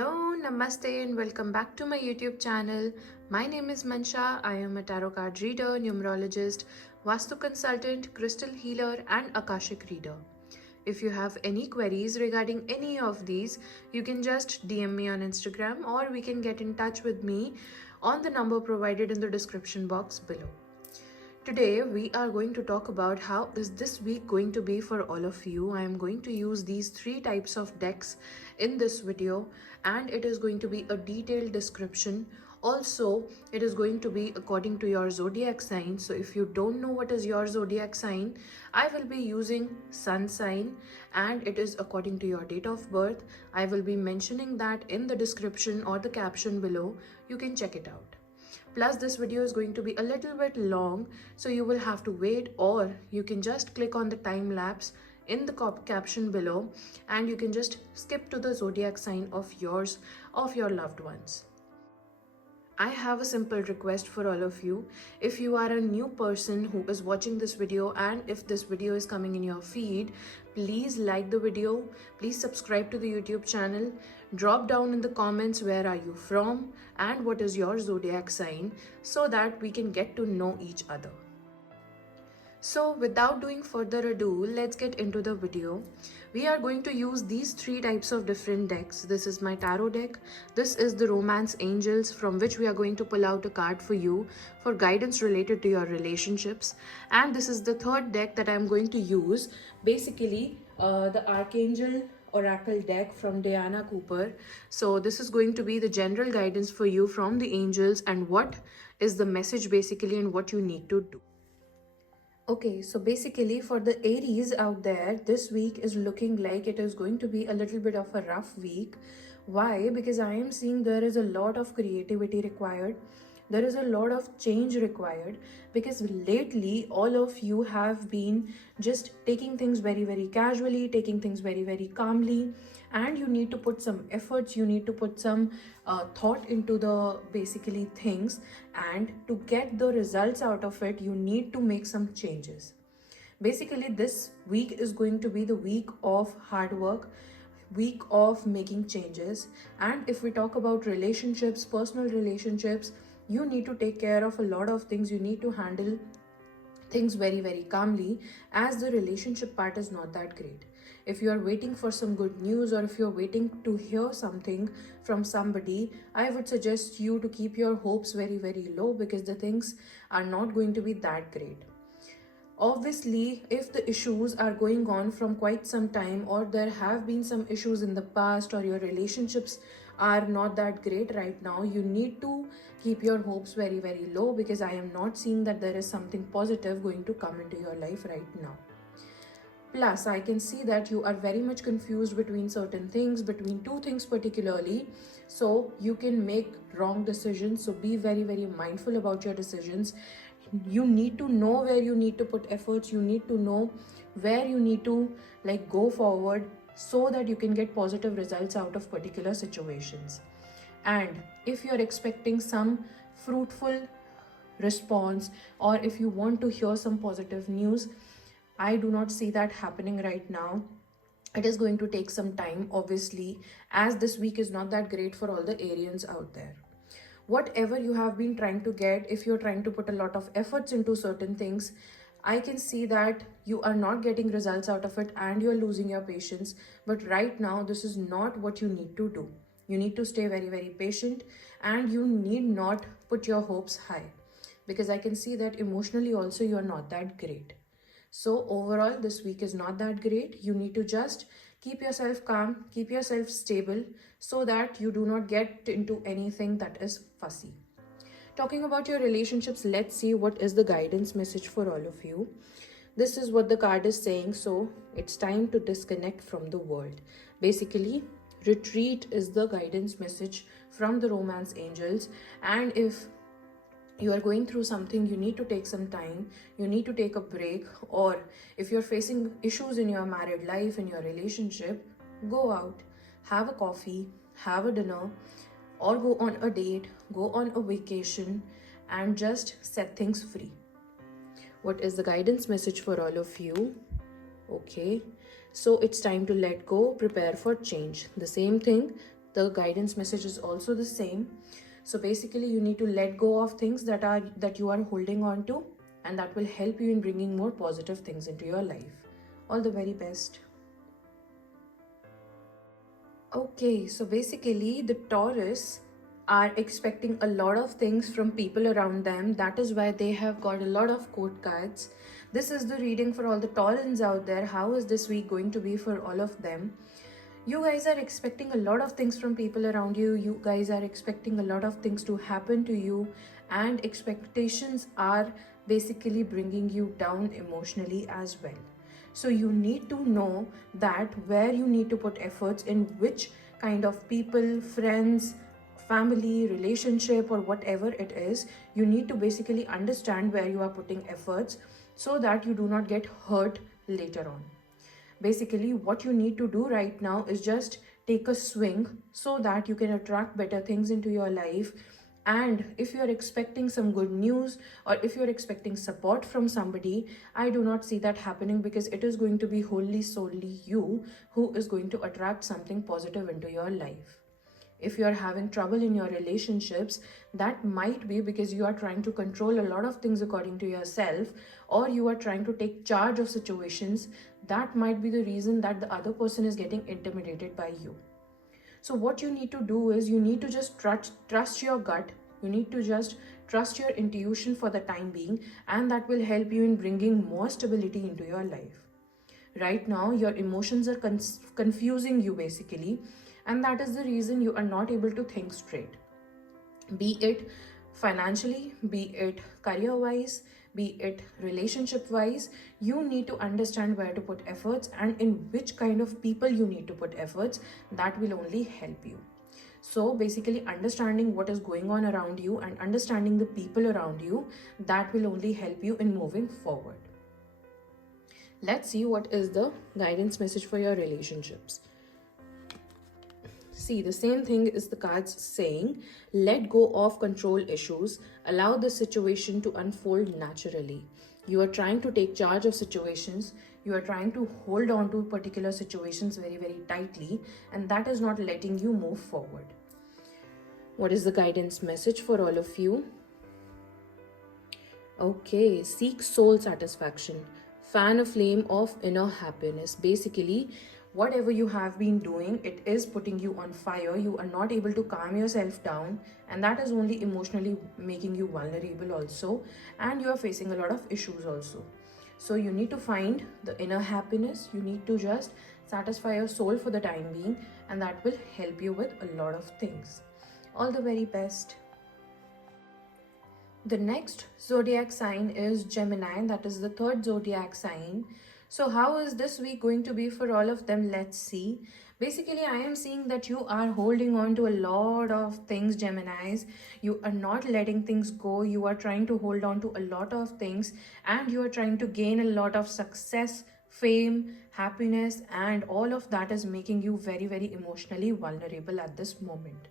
Hello, Namaste and welcome back to my YouTube channel. My name is Mmansha. I am a tarot card reader, numerologist, Vastu consultant, crystal healer and Akashic reader. If you have any queries regarding any of these, you can just DM me on Instagram or we can get in touch with me on the number provided in the description box below. Today we are going to talk about how is this week going to be for all of you. I am going to use these 3 types of decks in this video and it is going to be a detailed description. Also, it is going to be according to your zodiac sign. So if you don't know what is your zodiac sign, I will be using sun sign and it is according to your date of birth. I will be mentioning that in the description or the caption below. You can check it out. Plus, this video is going to be a little bit long, so you will have to wait, or you can just click on the time lapse in the caption below and you can just skip to the zodiac sign of yours, of your loved ones. I have a simple request for all of you. If you are a new person who is watching this video and if this video is coming in your feed, please like the video, please subscribe to the YouTube channel, drop down in the comments where are you from and what is your zodiac sign so that we can get to know each other. So without doing further ado, let's get into the video. We are going to use these 3 types of different decks. This is my tarot deck. This is the Romance Angels, from which we are going to pull out a card for you for guidance related to your relationships. And this is the 3rd deck that I am going to use. Basically, the Archangel Oracle deck from Diana Cooper. So this is going to be the general guidance for you from the angels and what is the message basically and what you need to do. Okay, so basically for the Aries out there, this week is looking like it is going to be a little bit of a rough week. Why? Because I am seeing there is a lot of creativity required. There is a lot of change required because lately all of you have been just taking things very casually, taking things very calmly, and you need to put some efforts, you need to put some thought into the basically things, and to get the results out of it you need to make some changes. Basically this week is going to be the week of hard work, week of making changes. And if we talk about relationships, personal relationships, you need to take care of a lot of things. You need to handle things very calmly as the relationship part is not that great. If you are waiting for some good news or if you're waiting to hear something from somebody, I would suggest you to keep your hopes very low because the things are not going to be that great. Obviously, if the issues are going on from quite some time or there have been some issues in the past or your relationships are not that great right now, you need to keep your hopes very low because I am not seeing that there is something positive going to come into your life right now. Plus, I can see that you are very much confused between certain things, between 2 things particularly. So you can make wrong decisions. So be very mindful about your decisions. You need to know where you need to put efforts. You need to know where you need to go forward so that you can get positive results out of particular situations. And if you're expecting some fruitful response or if you want to hear some positive news, I do not see that happening right now. It is going to take some time, obviously, as this week is not that great for all the Arians out there. Whatever you have been trying to get, if you're trying to put a lot of efforts into certain things, I can see that you are not getting results out of it and you're losing your patience. But right now, this is not what you need to do. You need to stay very patient and you need not put your hopes high because I can see that emotionally also you are not that great. So overall, this week is not that great. You need to just keep yourself calm, keep yourself stable so that you do not get into anything that is fussy. Talking about your relationships, let's see what is the guidance message for all of you. This is what the card is saying. So it's time to disconnect from the world. Basically, retreat is the guidance message from the Romance Angels. And if you are going through something, you need to take some time, you need to take a break, or if you're facing issues in your married life, in your relationship, go out, have a coffee, have a dinner, or go on a date, go on a vacation, and just set things free. What is the guidance message for all of you? Okay, so it's time to let go, prepare for change. The same thing, The guidance message is also the same. So basically you need to let go of things that you are holding on to, and that will help you in bringing more positive things into your life. All the very best. Okay, so basically the Taurus are expecting a lot of things from people around them. That is why they have got a lot of quote cards. This is the reading for all the Taurans out there. How is this week going to be for all of them? You guys are expecting a lot of things from people around you. You guys are expecting a lot of things to happen to you, and expectations are basically bringing you down emotionally as well. So you need to know that where you need to put efforts, in which kind of people, friends, family, relationship, or whatever it is. You need to basically understand where you are putting efforts so that you do not get hurt later on. Basically, what you need to do right now is just take a swing so that you can attract better things into your life. And if you're expecting some good news, or if you're expecting support from somebody, I do not see that happening, because it is going to be wholly solely you who is going to attract something positive into your life. If you are having trouble in your relationships, that might be because you are trying to control a lot of things according to yourself, or you are trying to take charge of situations. That might be the reason that the other person is getting intimidated by you. So what you need to do is you need to just trust your gut. You need to just trust your intuition for the time being, and that will help you in bringing more stability into your life. Right now, your emotions are confusing you basically, and that is the reason you are not able to think straight. Be it financially, be it career wise, be it relationship wise, you need to understand where to put efforts and in which kind of people you need to put efforts. That will only help you. So basically, understanding what is going on around you and understanding the people around you, that will only help you in moving forward. Let's see what is the guidance message for your relationships. See, the same thing is the cards saying, let go of control issues, allow the situation to unfold naturally. You are trying to take charge of situations, you are trying to hold on to particular situations very, very tightly, and that is not letting you move forward. What is the guidance message for all of you? Okay, seek soul satisfaction, fan a flame of inner happiness. Basically, whatever you have been doing, it is putting you on fire. You are not able to calm yourself down, and that is only emotionally making you vulnerable also, and you are facing a lot of issues also. So you need to find the inner happiness. You need to just satisfy your soul for the time being, and that will help you with a lot of things. All the very best. The next zodiac sign is Gemini, that is the third zodiac sign. So how is this week going to be for all of them? Let's see. Basically, I am seeing that you are holding on to a lot of things, Geminis. You are not letting things go. You are trying to hold on to a lot of things, and you are trying to gain a lot of success, fame, happiness, and all of that is making you very, very emotionally vulnerable at this moment.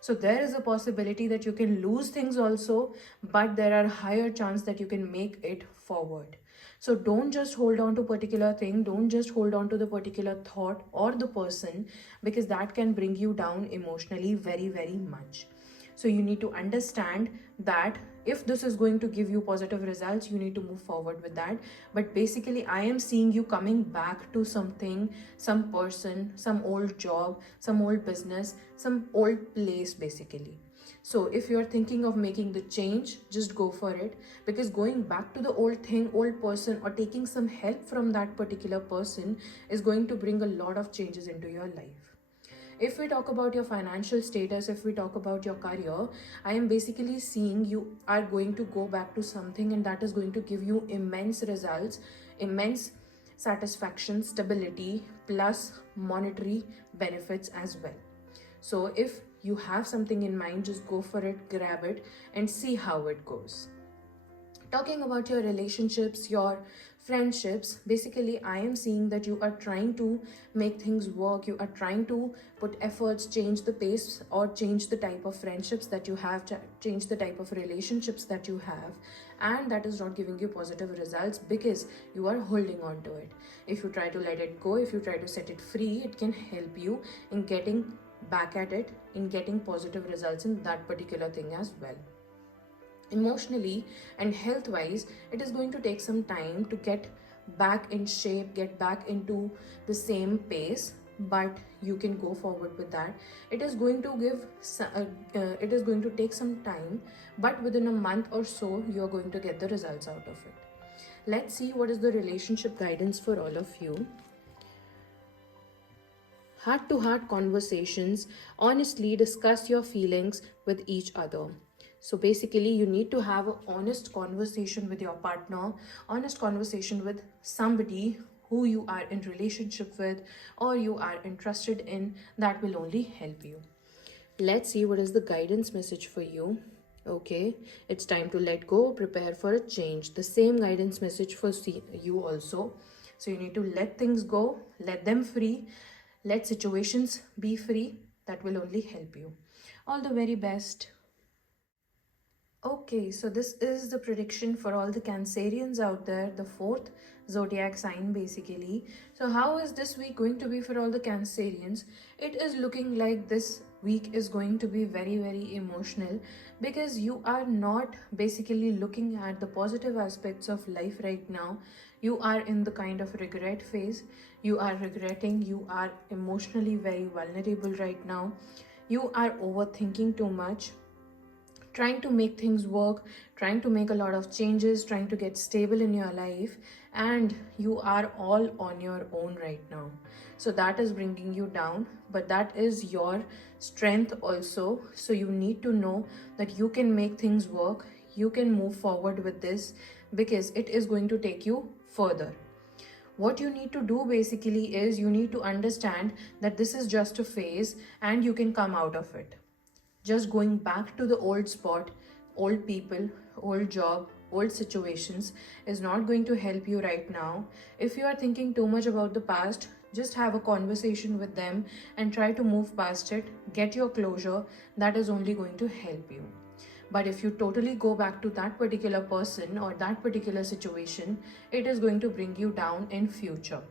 So there is a possibility that you can lose things also, but there are higher chance that you can make it forward. So don't just hold on to particular thing, don't just hold on to the particular thought or the person, because that can bring you down emotionally very, very much. So you need to understand that if this is going to give you positive results, you need to move forward with that. But basically, I am seeing you coming back to something, some person, some old job, some old business, some old place basically. So if you're thinking of making the change, just go for it, because going back to the old thing, old person, or taking some help from that particular person is going to bring a lot of changes into your life. If we talk about your financial status, if we talk about your career, I am basically seeing you are going to go back to something, and that is going to give you immense results, immense satisfaction, stability, plus monetary benefits as well. So if you have something in mind, just go for it, grab it, and see how it goes. Talking about your relationships, your friendships, basically I am seeing that you are trying to make things work. You are trying to put efforts, change the pace, or change the type of friendships that you have, change the type of relationships that you have, and that is not giving you positive results because you are holding on to it. If you try to let it go, if you try to set it free, it can help you in getting back at it in getting positive results in that particular thing as well. Emotionally and health wise, it is going to take some time to get back in shape, get back into the same pace, but you can go forward with that. It is going to it is going to take some time, but within a month or so you are going to get the results out of it. Let's see what is the relationship guidance for all of you. Heart-to-heart conversations. Honestly discuss your feelings with each other. So basically, you need to have an honest conversation with your partner, honest conversation with somebody who you are in relationship with or you are interested in. That will only help you. Let's see what is the guidance message for you. Okay, it's time to let go, prepare for a change. The same guidance message for you also. So you need to let things go, let them free, let situations be free. That will only help you. All the very best. Okay, so this is the prediction for all the Cancerians out there, the fourth zodiac sign basically. So how is this week going to be for all the Cancerians? It is looking like this week is going to be very, very emotional because you are not basically looking at the positive aspects of life right now. You are in the kind of regret phase. You are regretting. You are emotionally very vulnerable right now. You are overthinking too much, trying to make things work, trying to make a lot of changes, trying to get stable in your life, and you are all on your own right now. So that is bringing you down, but that is your strength also. So you need to know that you can make things work, you can move forward with this because it is going to take you further. What you need to do basically is you need to understand that this is just a phase and you can come out of it. Just going back to the old spot, old people, old job, old situations is not going to help you right now. If you are thinking too much about the past, just have a conversation with them and try to move past it, get your closure. That is only going to help you. But if you totally go back to that particular person or that particular situation, it is going to bring you down in future.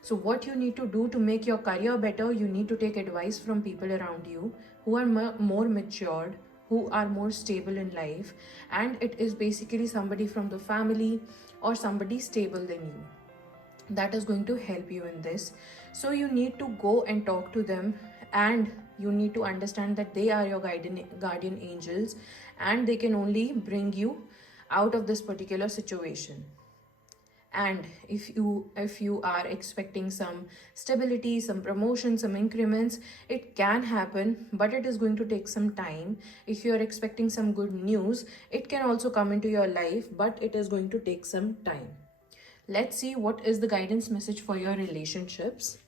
So what you need to do to make your career better, you need to take advice from people around you who are more matured, who are more stable in life, and it is basically somebody from the family or somebody stable than you. That is going to help you in this. So you need to go and talk to them, and you need to understand that they are your guardian angels and they can only bring you out of this particular situation. And if you are expecting some stability, some promotion, some increments, it can happen, but it is going to take some time. If you are expecting some good news, it can also come into your life, but it is going to take some time. Let's see what is the guidance message for your relationships.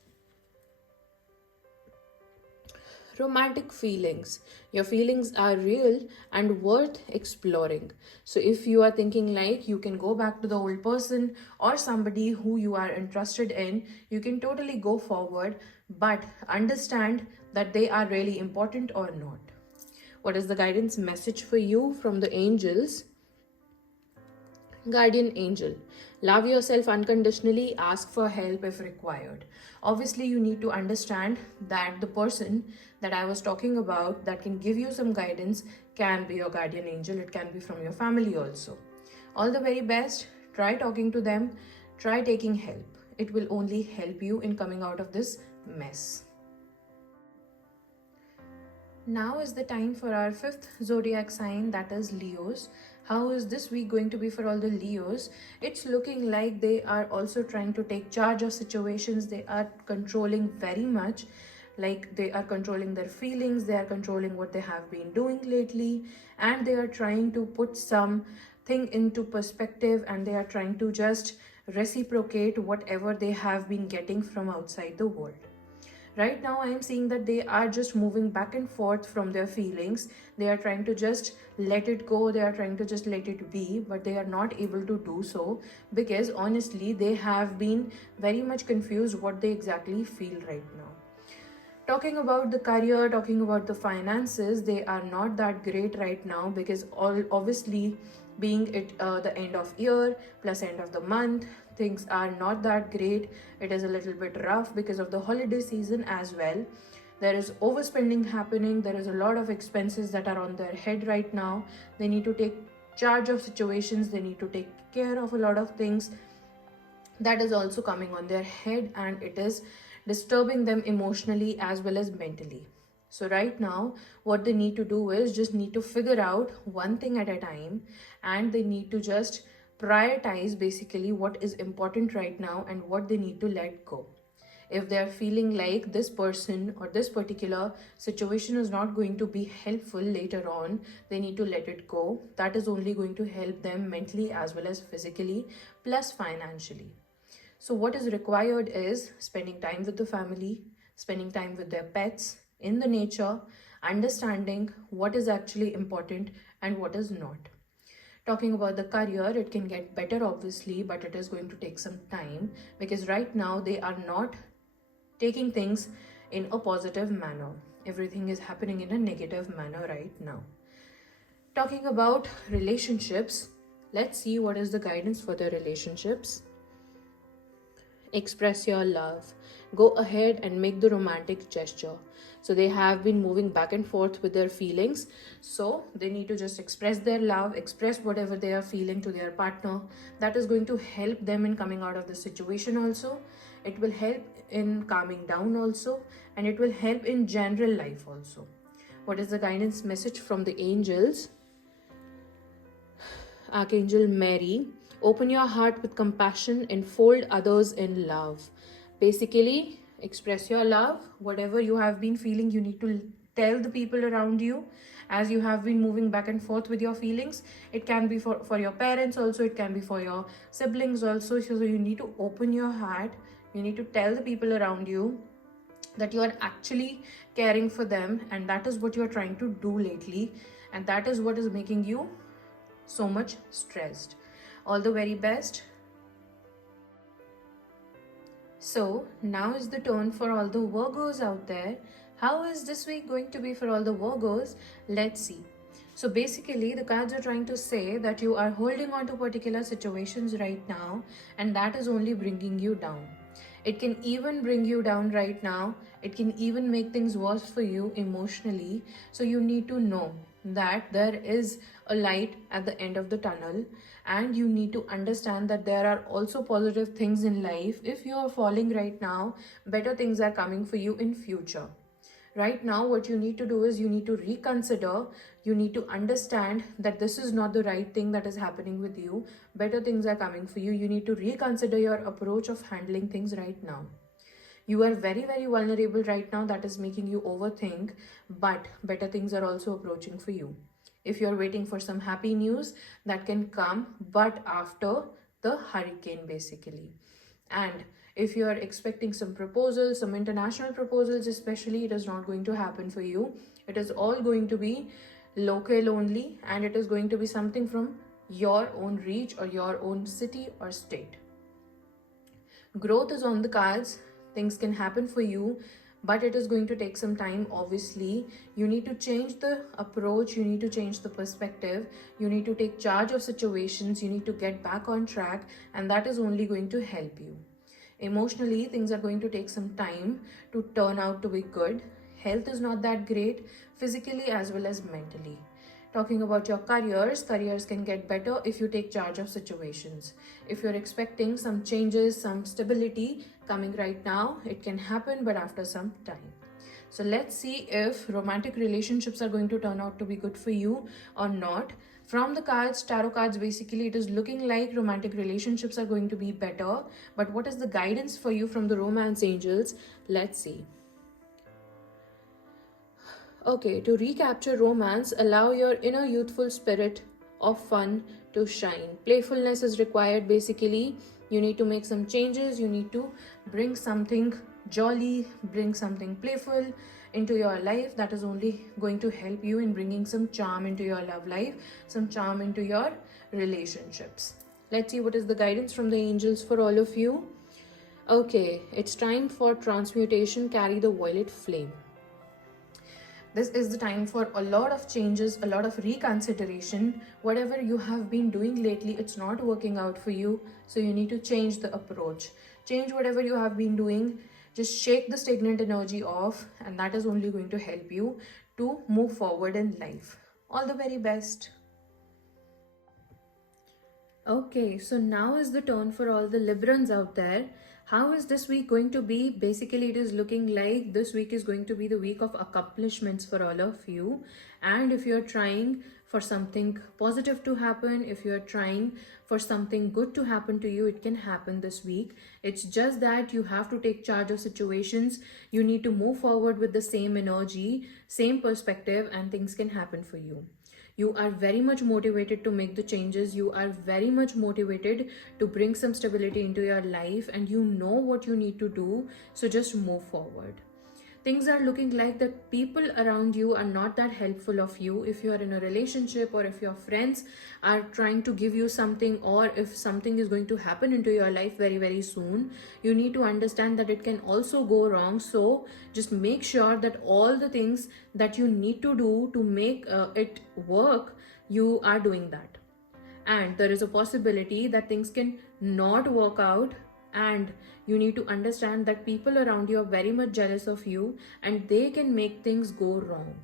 Romantic feelings. Your feelings are real and worth exploring. So if you are thinking like you can go back to the old person or somebody who you are interested in, you can totally go forward, but understand that they are really important or not. What is the guidance message for you from the angels? Guardian angel. Love yourself unconditionally, ask for help if required. Obviously, you need to understand that the person that I was talking about that can give you some guidance can be your guardian angel. It can be from your family also. All the very best. Try talking to them. Try taking help. It will only help you in coming out of this mess. Now is the time for our fifth zodiac sign, that is Leos. How is this week going to be for all the Leos? It's looking like they are also trying to take charge of situations. They are controlling very much, like they are controlling their feelings, they are controlling what they have been doing lately, and they are trying to put something into perspective, and they are trying to just reciprocate whatever they have been getting from outside the world. Right now, I am seeing that they are just moving back and forth from their feelings. They are trying to just let it go. They are trying to just let it be, but they are not able to do so because honestly, they have been very much confused what they exactly feel right now. Talking about the career, talking about the finances, they are not that great right now because obviously being it the end of year plus end of the month, things are not that great. It is a little bit rough because of the holiday season as well. There is overspending happening. There is a lot of expenses that are on their head right now. They need to take charge of situations. They need to take care of a lot of things that is also coming on their head, and it is disturbing them emotionally as well as mentally. So right now what they need to do is just need to figure out one thing at a time, and they need to just prioritize basically what is important right now and what they need to let go. If they are feeling like this person or this particular situation is not going to be helpful later on, they need to let it go. That is only going to help them mentally as well as physically, plus financially. So what is required is spending time with the family, spending time with their pets, in the nature, understanding what is actually important and what is not. Talking about the career, it can get better obviously, but it is going to take some time, because right now they are not taking things in a positive manner. Everything is happening in a negative manner right now. Talking about relationships, let's see what is the guidance for the relationships. Express your love. Go ahead and make the romantic gesture. So they have been moving back and forth with their feelings, so they need to just express their love, express whatever they are feeling to their partner. That is going to help them in coming out of the situation also. It will help in calming down also, and it will help in general life also. What is the guidance message from the angels? Archangel Mary, open your heart with compassion and fold others in love. Basically, express your love. Whatever you have been feeling, you need to tell the people around you, as you have been moving back and forth with your feelings. It can be for your parents also, it can be for your siblings also. So you need to open your heart. You need to tell the people around you that you are actually caring for them, and that is what you are trying to do lately, and that is what is making you so much stressed. All the very best. So now is the turn for all the Virgos out there. How is this week going to be for all the Virgos? Let's see. So basically the cards are trying to say that you are holding on to particular situations right now, and that is only bringing you down. It can even bring you down right now. It can even make things worse for you emotionally. So you need to know that there is a light at the end of the tunnel, and you need to understand that there are also positive things in life. If you are falling right now, better things are coming for you in future. Right now what you need to do is you need to reconsider. You need to understand that this is not the right thing that is happening with you. Better things are coming for you. You need to reconsider your approach of handling things right now. You are very, very vulnerable right now. That is making you overthink, but better things are also approaching for you. If you're waiting for some happy news, that can come, but after the hurricane basically. And if you are expecting some proposals, some international proposals especially, it is not going to happen for you. It is all going to be local only, and it is going to be something from your own reach or your own city or state. Growth is on the cards. Things can happen for you, but it is going to take some time. Obviously you need to change the approach, you need to change the perspective, you need to take charge of situations, you need to get back on track, and that is only going to help you. Emotionally, things are going to take some time to turn out to be good. Health is not that great, physically as well as mentally. Talking about your careers can get better if you take charge of situations. If you're expecting some changes, some stability coming right now, it can happen, but after some time. So let's see if romantic relationships are going to turn out to be good for you or not. From the cards, tarot cards, basically it is looking like romantic relationships are going to be better. But what is the guidance for you from the romance angels? Let's see. Okay, to recapture romance, allow your inner youthful spirit of fun to shine. Playfulness is required basically. You need to make some changes. You need to bring something jolly, bring something playful into your life. That is only going to help you in bringing some charm into your love life, some charm into your relationships. Let's see what is the guidance from the angels for all of you. Okay, it's time for transmutation. Carry the violet flame. This is the time for a lot of changes, a lot of reconsideration. Whatever you have been doing lately, it's not working out for you. So you need to change the approach. Change whatever you have been doing. Just shake the stagnant energy off, and that is only going to help you to move forward in life. All the very best. Okay, so now is the turn for all the Librans out there. How is this week going to be? Basically, it is looking like this week is going to be the week of accomplishments for all of you. And if you're trying for something positive to happen, if you're trying for something good to happen to you, it can happen this week. It's just that you have to take charge of situations. You need to move forward with the same energy, same perspective, and things can happen for you. You are very much motivated to make the changes. You are very much motivated to bring some stability into your life, and you know what you need to do. So just move forward. Things are looking like that people around you are not that helpful of you. If you are in a relationship, or if your friends are trying to give you something, or if something is going to happen into your life very, very soon, you need to understand that it can also go wrong. So just make sure that all the things that you need to do to make it work, you are doing that. And there is a possibility that things can not work out, and you need to understand that people around you are very much jealous of you, and they can make things go wrong.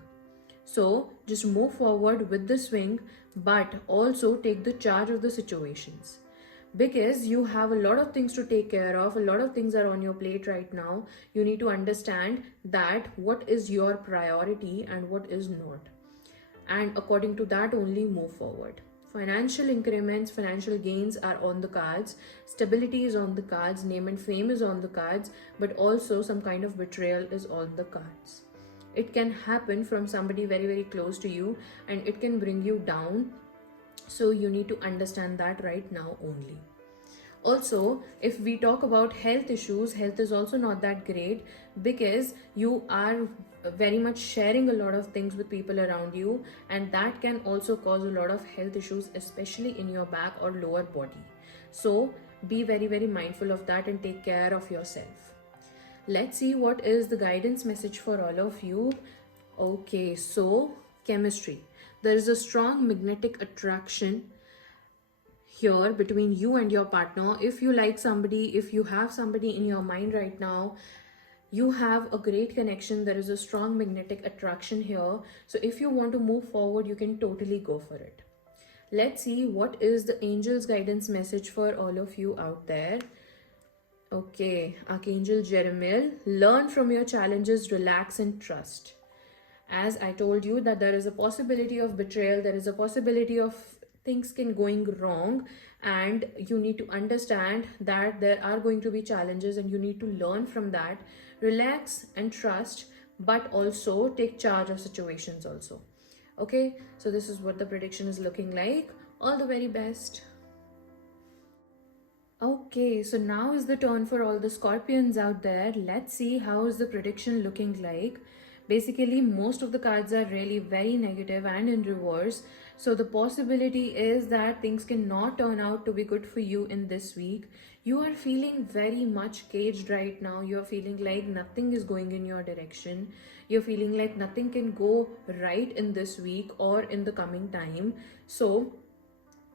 So just move forward with the swing, but also take the charge of the situations, because you have a lot of things to take care of. A lot of things are on your plate right now. You need to understand that what is your priority and what is not, and according to that only move forward. Financial increments, financial gains are on the cards, stability is on the cards, name and fame is on the cards, but also some kind of betrayal is on the cards. It can happen from somebody very, very close to you, and it can bring you down. So you need to understand that right now only. Also, if we talk about health issues, health is also not that great, because you are very much sharing a lot of things with people around you, and that can also cause a lot of health issues, especially in your back or lower body. So be very, very mindful of that and take care of yourself. Let's see what is the guidance message for all of you. Okay, so chemistry. There is a strong magnetic attraction here between you and your partner. If you like somebody, if you have somebody in your mind right now, you have a great connection. There is a strong magnetic attraction here. So if you want to move forward, you can totally go for it. Let's see what is the angel's guidance message for all of you out there. Okay, Archangel Jeremiel, learn from your challenges, relax and trust. As I told you that there is a possibility of betrayal, there is a possibility of things can going wrong, and you need to understand that there are going to be challenges and you need to learn from that. Relax and trust, but also take charge of situations also. Okay, so this is what the prediction is looking like. All the very best. Okay, so now is the turn for all the Scorpions out there. Let's see how is the prediction looking like. Basically, most of the cards are really very negative and in reverse. So the possibility is that things cannot turn out to be good for you in this week. You are feeling very much caged right now. You're feeling like nothing is going in your direction. You're feeling like nothing can go right in this week or in the coming time. So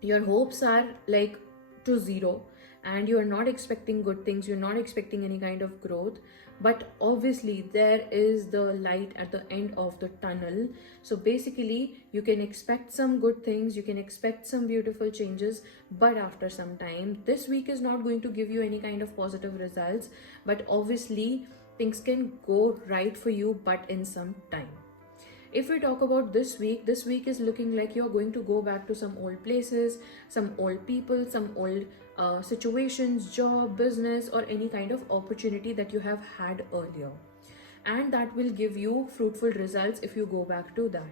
your hopes are like to zero, and you are not expecting good things. You're not expecting any kind of growth, but obviously there is the light at the end of the tunnel. So basically you can expect some good things, you can expect some beautiful changes, but after some time. This week is not going to give you any kind of positive results, but obviously things can go right for you, but in some time. If we talk about this week is looking like you're going to go back to some old places, some old people, some old situations, job, business, or any kind of opportunity that you have had earlier. And that will give you fruitful results if you go back to that.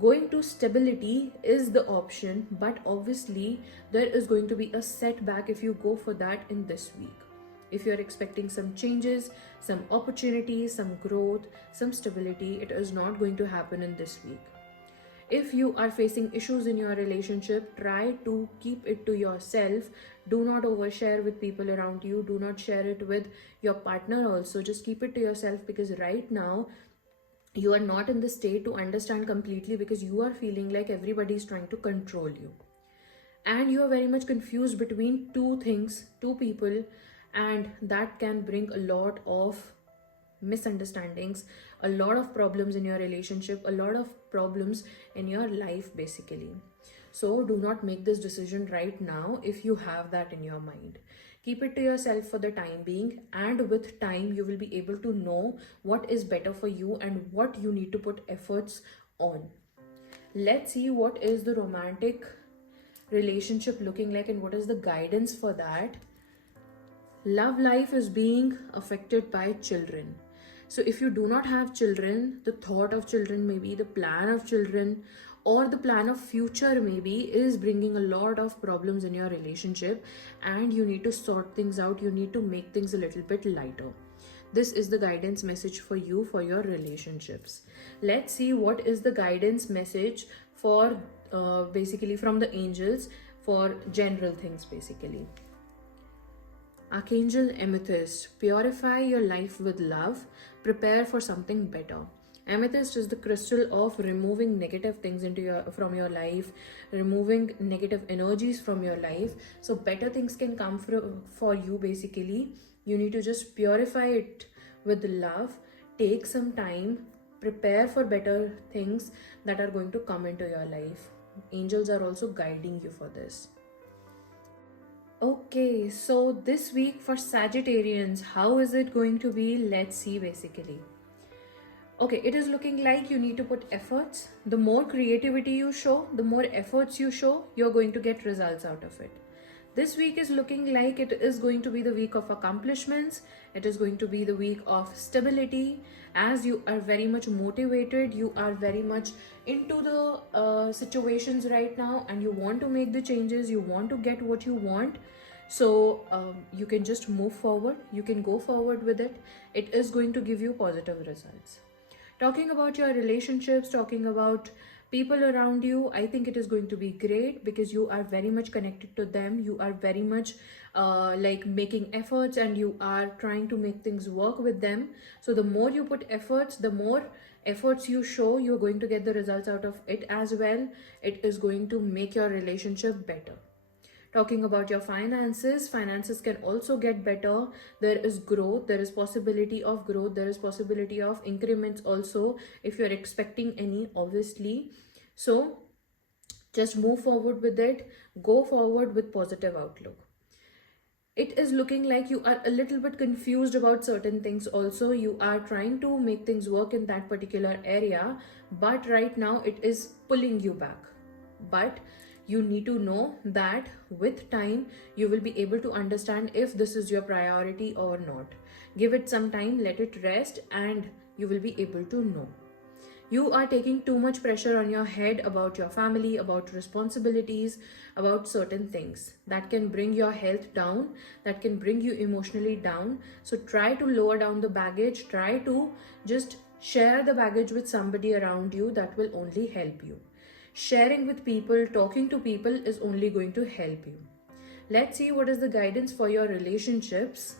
Going to stability is the option, but obviously there is going to be a setback if you go for that in this week. If you're expecting some changes, some opportunities, some growth, some stability, it is not going to happen in this week. If you are facing issues in your relationship, try to keep it to yourself. Do not overshare with people around you. Do not share it with your partner also. Just keep it to yourself, because right now you are not in the state to understand completely, because you are feeling like everybody is trying to control you. And you are very much confused between two things, two people, and that can bring a lot of misunderstandings, a lot of problems in your relationship, a lot of problems in your life basically. So do not make this decision right now if you have that in your mind. Keep it to yourself for the time being, and with time you will be able to know what is better for you and what you need to put efforts on. Let's see what is the romantic relationship looking like and what is the guidance for that. Love life is being affected by children. So if you do not have children, the thought of children, maybe the plan of children or the plan of future maybe is bringing a lot of problems in your relationship, and you need to sort things out. You need to make things a little bit lighter. This is the guidance message for you for your relationships. Let's see what is the guidance message for basically from the angels for general things basically. Archangel Amethyst, purify your life with love, prepare for something better. Amethyst is the crystal of removing negative things from your life, removing negative energies from your life. So better things can come for you basically. You need to just purify it with love, take some time, prepare for better things that are going to come into your life. Angels are also guiding you for this. Okay, so this week for Sagittarians, how is it going to be? Let's see basically. Okay, it is looking like you need to put efforts. The more creativity you show, the more efforts you show, you're going to get results out of it. This week is looking like it is going to be the week of accomplishments. It is going to be the week of stability, as you are very much motivated, you are very much into the situations right now, and you want to make the changes, you want to get what you want. So you can just move forward, you can go forward with it. It is going to give you positive results. Talking about your relationships, talking about people around you, I think it is going to be great because you are very much connected to them. You are very much like making efforts, and you are trying to make things work with them. So the more you put efforts, the more efforts you show, you're going to get the results out of it as well. It is going to make your relationship better. Talking about your finances, finances can also get better. There is growth, there is possibility of growth, there is possibility of increments also if you're expecting any, obviously. So just move forward with it, go forward with positive outlook. It is looking like you are a little bit confused about certain things also. You are trying to make things work in that particular area, but right now it is pulling you back. But you need to know that with time you will be able to understand if this is your priority or not. Give it some time, let it rest, and you will be able to know. You are taking too much pressure on your head about your family, about responsibilities, about certain things that can bring your health down, that can bring you emotionally down. So try to lower down the baggage, try to just share the baggage with somebody around you. That will only help you. Sharing with people, talking to people is only going to help you. Let's see what is the guidance for your relationships.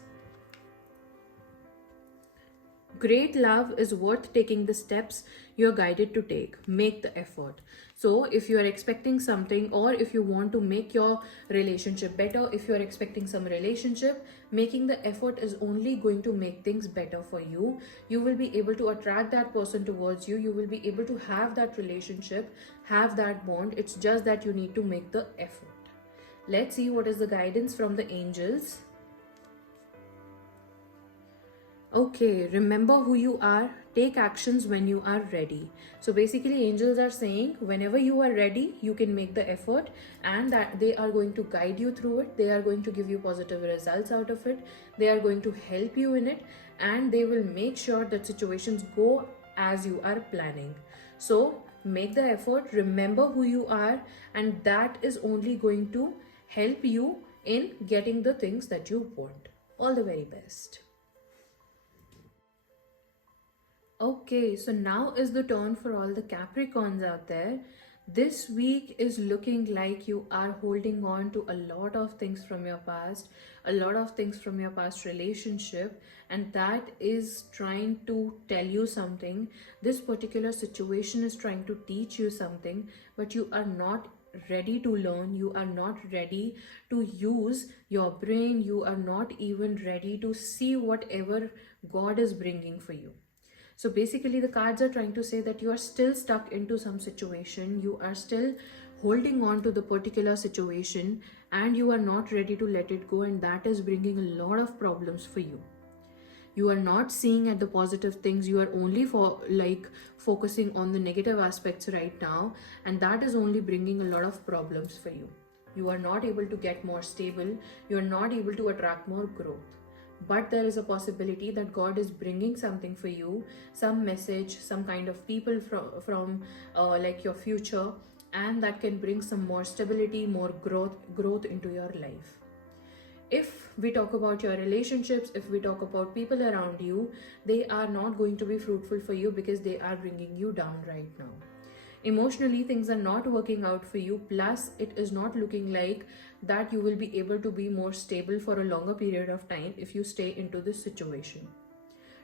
Great love is worth taking the steps you're guided to take. Make the effort. So if you are expecting something, or if you want to make your relationship better, if you are expecting some relationship, making the effort is only going to make things better for you. You will be able to attract that person towards you. You will be able to have that relationship, have that bond. It's just that you need to make the effort. Let's see what is the guidance from the angels. Okay, remember who you are. Take actions when you are ready. So basically angels are saying whenever you are ready, you can make the effort, and that they are going to guide you through it. They are going to give you positive results out of it. They are going to help you in it, and they will make sure that situations go as you are planning. So make the effort, remember who you are, and that is only going to help you in getting the things that you want. All the very best. Okay, so now is the turn for all the Capricorns out there. This week is looking like you are holding on to a lot of things from your past, a lot of things from your past relationship, and that is trying to tell you something. This particular situation is trying to teach you something, but you are not ready to learn, you are not ready to use your brain, you are not even ready to see whatever God is bringing for you. So basically, the cards are trying to say that you are still stuck into some situation, you are still holding on to the particular situation, and you are not ready to let it go, and that is bringing a lot of problems for you. You are not seeing at the positive things, you are only focusing on the negative aspects right now, and that is only bringing a lot of problems for you. You are not able to get more stable, you are not able to attract more growth. But there is a possibility that God is bringing something for you, some message, some kind of people from like your future, and that can bring some more stability, more growth into your life. If we talk about your relationships, if we talk about people around you, they are not going to be fruitful for you because they are bringing you down right now. Emotionally, things are not working out for you, plus it is not looking like that you will be able to be more stable for a longer period of time if you stay into this situation.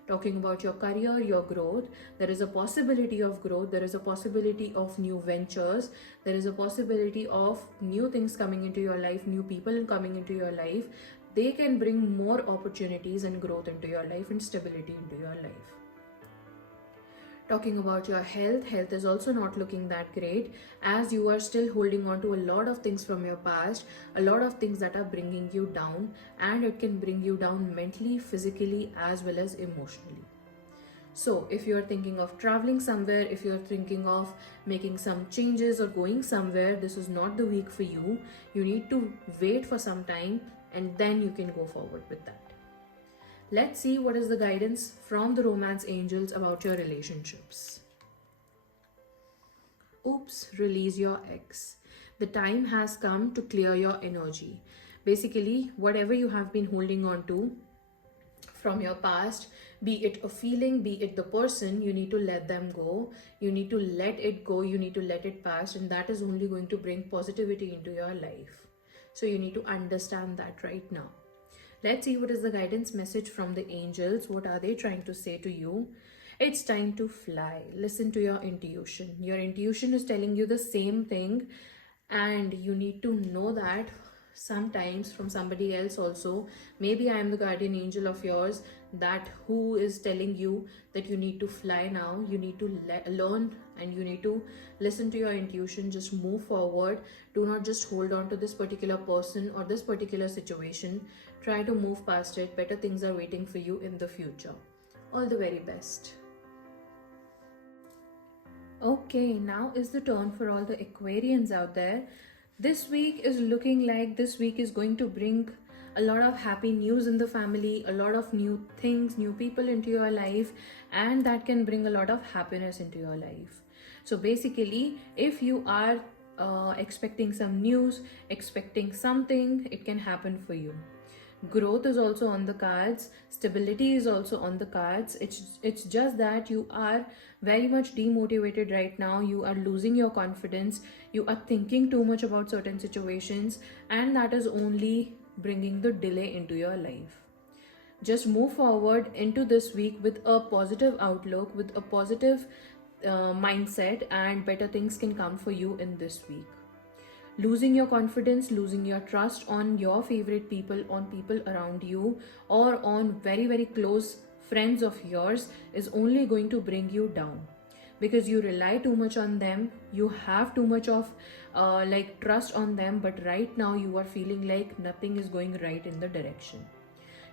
Talking about your career, your growth, there is a possibility of growth, there is a possibility of new ventures, there is a possibility of new things coming into your life, new people coming into your life. They can bring more opportunities and growth into your life and stability into your life. Talking about your health is also not looking that great, as you are still holding on to a lot of things from your past, a lot of things that are bringing you down, and it can bring you down mentally, physically, as well as emotionally. So if you are thinking of traveling somewhere, if you are thinking of making some changes or going somewhere, this is not the week for you. You need to wait for some time and then you can go forward with that. Let's see what is the guidance from the romance angels about your relationships. Oops, release your ex. The time has come to clear your energy. Basically, whatever you have been holding on to from your past, be it a feeling, be it the person, you need to let them go. You need to let it go, you need to let it pass, and that is only going to bring positivity into your life. So you need to understand that right now. Let's see what is the guidance message from the angels. What are they trying to say to you? It's time to fly. Listen to your intuition. Your intuition is telling you the same thing, and you need to know that sometimes from somebody else also. Maybe I am the guardian angel of yours, that who is telling you that you need to fly now. You need to learn, and you need to listen to your intuition. Just move forward. Do not just hold on to this particular person or this particular situation. Try to move past it. Better things are waiting for you in the future. All the very best. Okay, now is the turn for all the Aquarians out there. This week is looking like this week is going to bring a lot of happy news in the family, a lot of new things, new people into your life, and that can bring a lot of happiness into your life. So basically, if you are expecting some news, expecting something, it can happen for you. Growth is also on the cards, stability is also on the cards. It's just that you are very much demotivated right now. You are losing your confidence, you are thinking too much about certain situations, and that is only bringing the delay into your life. Just move forward into this week with a positive outlook, with a positive mindset, and better things can come for you in this week. Losing your confidence, losing your trust on your favorite people, on people around you, or on very, very close friends of yours is only going to bring you down, because you rely too much on them. You have too much of trust on them, but right now you are feeling like nothing is going right in the direction.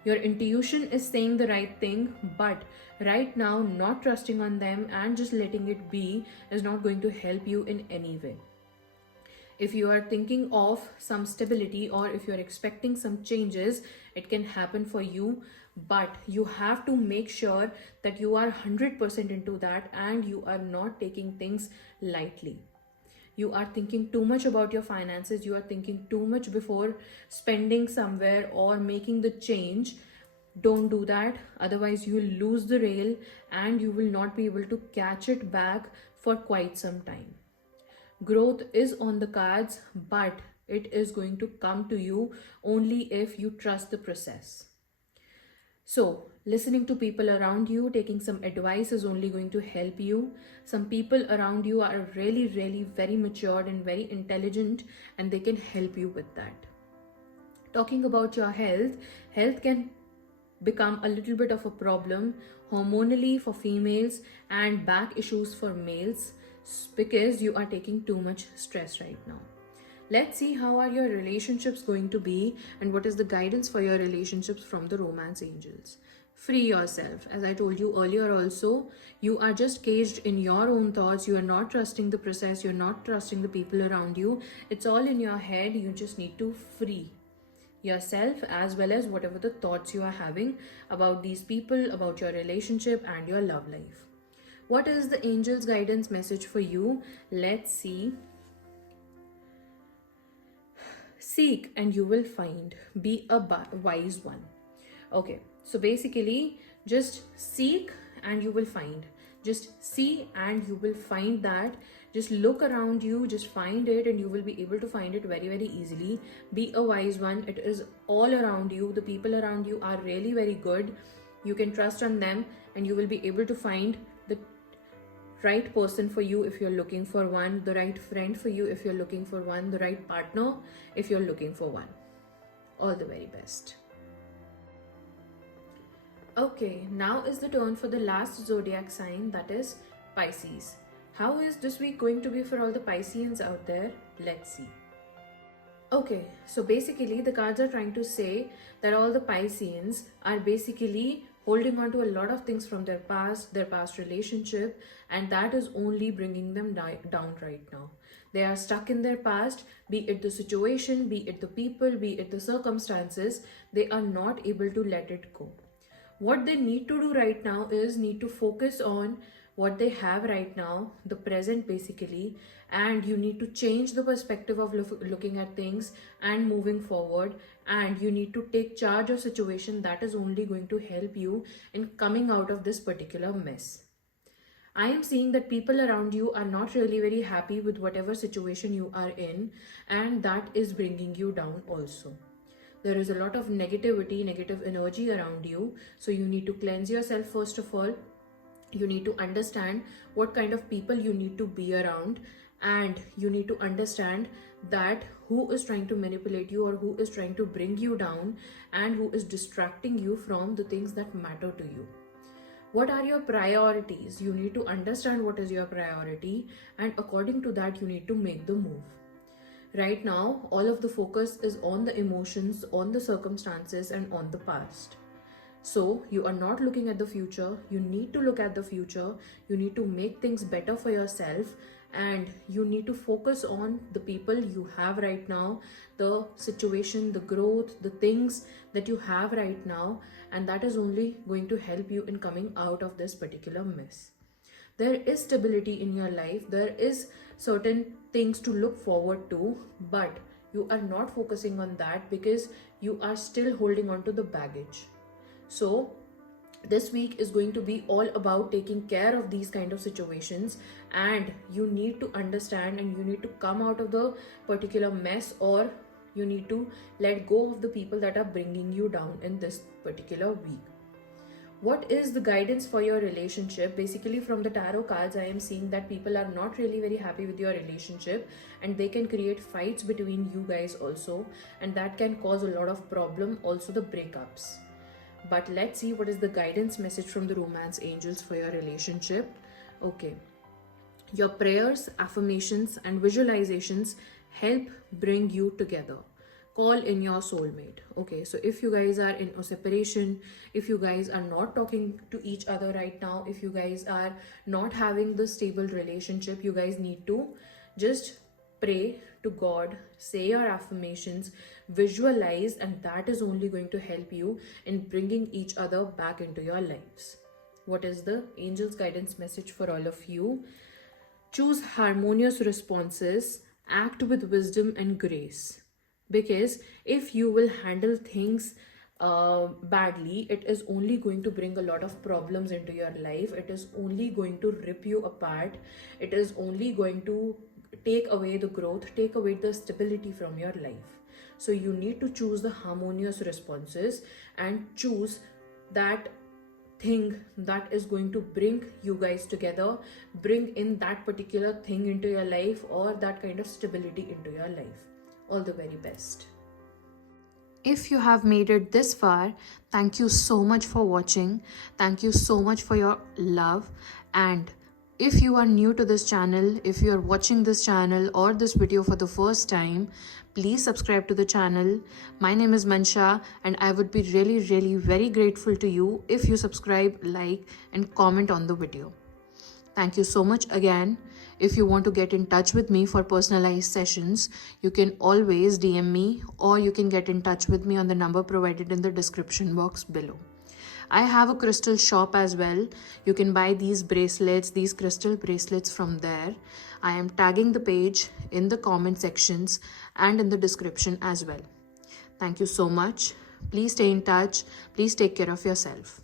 Your intuition is saying the right thing, but right now not trusting on them and just letting it be is not going to help you in any way. If you are thinking of some stability, or if you're expecting some changes, it can happen for you, but you have to make sure that you are 100% into that and you are not taking things lightly. You are thinking too much about your finances, you are thinking too much before spending somewhere or making the change. Don't do that, otherwise you will lose the rail and you will not be able to catch it back for quite some time. Growth is on the cards, but it is going to come to you only if you trust the process. So Listening to people around you, taking some advice is only going to help you. Some people around you are really, really very matured and very intelligent, and they can help you with that. Talking about your health can become a little bit of a problem hormonally for females and back issues for males because you are taking too much stress right now. Let's see how are your relationships going to be and what is the guidance for your relationships from the romance angels. Free yourself. As I told you earlier also, you are just caged in your own thoughts. You are not trusting the process. You're not trusting the people around you. It's all in your head. You just need to free yourself as well as whatever the thoughts you are having about these people, about your relationship and your love life. What is the angel's guidance message for you? Let's see. Seek and you will find. Be a wise one. Okay, so basically just seek and you will find. Just see and you will find that. Just look around you, just find it, and you will be able to find it very, very easily. Be a wise one. It is all around you. The people around you are really very good. You can trust on them and you will be able to find the right person for you if you're looking for one, the right friend for you if you're looking for one, the right partner if you're looking for one. All the very best. Okay, now is the turn for the last zodiac sign, that is Pisces. How is this week going to be for all the Pisceans out there? Let's see. Okay, so basically the cards are trying to say that all the Pisceans are basically holding on to a lot of things from their past relationship, and that is only bringing them down right now. They are stuck in their past, be it the situation, be it the people, be it the circumstances. They are not able to let it go. What they need to do right now is need to focus on what they have right now, the present basically, and you need to change the perspective of looking at things and moving forward, and you need to take charge of situation. That is only going to help you in coming out of this particular mess. I am seeing that people around you are not really very happy with whatever situation you are in, and that is bringing you down also. There is a lot of negativity, negative energy around you. So you need to cleanse yourself first of all. You need to understand what kind of people you need to be around, and you need to understand that who is trying to manipulate you or who is trying to bring you down and who is distracting you from the things that matter to you. What are your priorities? You need to understand what is your priority, and according to that you need to make the move. Right now, all of the focus is on the emotions, on the circumstances, and on the past. So, you are not looking at the future. You need to look at the future. You need to make things better for yourself, and you need to focus on the people you have right now, the situation, the growth, the things that you have right now, and that is only going to help you in coming out of this particular mess. There is stability in your life. There is certain things to look forward to, but you are not focusing on that because you are still holding on to the baggage. So this week is going to be all about taking care of these kind of situations, and you need to understand and you need to come out of the particular mess, or you need to let go of the people that are bringing you down in this particular week. What is the guidance for your relationship? Basically, from the tarot cards, I am seeing that people are not really very happy with your relationship, and they can create fights between you guys also, and that can cause a lot of problem, also the breakups. But let's see what is the guidance message from the romance angels for your relationship. Okay. Your prayers, affirmations, and visualizations help bring you together. Call in your soulmate. Okay, so if you guys are in a separation, if you guys are not talking to each other right now, if you guys are not having the stable relationship, you guys need to just pray to God, say your affirmations, visualize, and that is only going to help you in bringing each other back into your lives. What is the angel's guidance message for all of you? Choose harmonious responses, act with wisdom and grace. Because if you will handle things badly, it is only going to bring a lot of problems into your life. It is only going to rip you apart. It is only going to take away the growth, take away the stability from your life. So you need to choose the harmonious responses and choose that thing that is going to bring you guys together, bring in that particular thing into your life, or that kind of stability into your life. All the very best. If you have made it this far, thank you so much for watching. Thank you so much for your love. And if you are new to this channel, if you are watching this channel or this video for the first time, please subscribe to the channel. My name is Mmansha, and I would be really very grateful to you if you subscribe, like, and comment on the video. Thank you so much again. If you want to get in touch with me for personalized sessions, you can always DM me, or you can get in touch with me on the number provided in the description box below. I have a crystal shop as well. You can buy these bracelets, these crystal bracelets from there. I am tagging the page in the comment sections and in the description as well. Thank you so much. Please stay in touch. Please take care of yourself.